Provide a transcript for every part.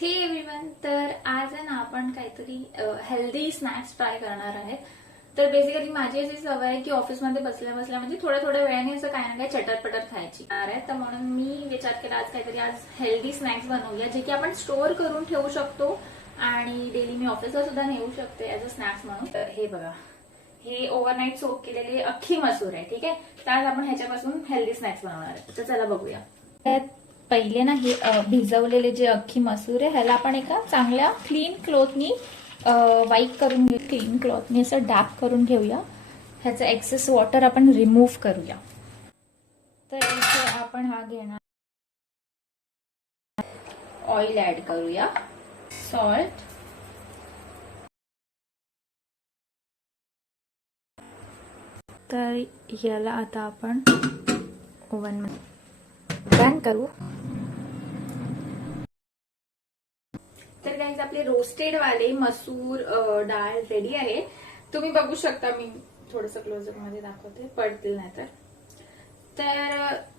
हे एव्हरीवन, तर आज आहे ना आपण काहीतरी हेल्दी स्नॅक्स ट्राय करणार आहे. तर बेसिकली माझी अशी सवय आहे की ऑफिसमध्ये बसल्या बसल्या म्हणजे थोड्या थोड्या वेळाने असं काही ना काही चटरपटर खायची आहे. तर म्हणून मी विचार केला आज हेल्दी स्नॅक्स बनवूया, जे की आपण स्टोअर करून ठेवू शकतो आणि डेली मी ऑफिसला सुद्धा नेऊ शकते ऍज अ स्नॅक्स म्हणून. तर हे बघा, हे ओव्हरनाईट सोक केलेले अख्खी मसूर आहे. ठीक आहे, तर आज आपण ह्याच्यापासून हेल्दी स्नॅक्स बनवणार आहे. तर चला बघूया. पहिले ना हे भिजवलेले जे अख्खी मसूर आहे ह्याला आपण एका चांगल्या क्लीन क्लॉथनी वाईप करून घेऊ. क्लीन क्लॉथनी असं डॅप करून घेऊया. ह्याचं एक्सेस वॉटर आपण रिमूव्ह करूया. तर इथे आपण हा घेणार, ऑइल ऍड करूया, सॉल्ट, तर याला आता आपण ओव्हन मध्ये पॅन करू. तर गाईज आपले रोस्टेड वाले मसूर डाळ रेडी आहे. तुम्ही बघू शकता, मी थोडस क्लोजअप मध्ये दाखवते, पडतील नाही तर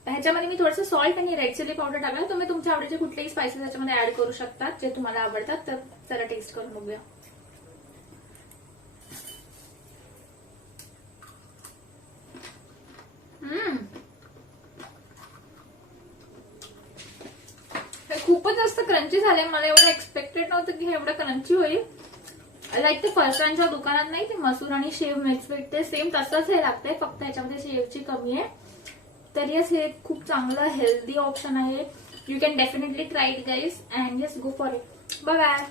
ह्याच्यामध्ये मी थोडंसं सॉल्ट आणि रेड चिली पावडर टाकला. तुम्ही तुमच्या आवडीचे कुठलेही स्पायसेस ह्याच्यामध्ये ऍड करू शकता जे तुम्हाला आवडतात. तर जरा टेस्ट करून बघूया. खूपच जास्त क्रंची झाले. मला एवढं एक्सपेक्टेड नव्हतं की हे एवढं क्रंची होईल. लाईक ते फरसाणच्या दुकानात नाही ते मसूर आणि शेव मिक्स भेटते, सेम तसंच हे लागतंय, फक्त ह्याच्यामध्ये शेवची कमी आहे. तर यस, हे खूप चांगलं हेल्दी ऑप्शन आहे. You can definitely try it guys and yes, go for it. Bye bye.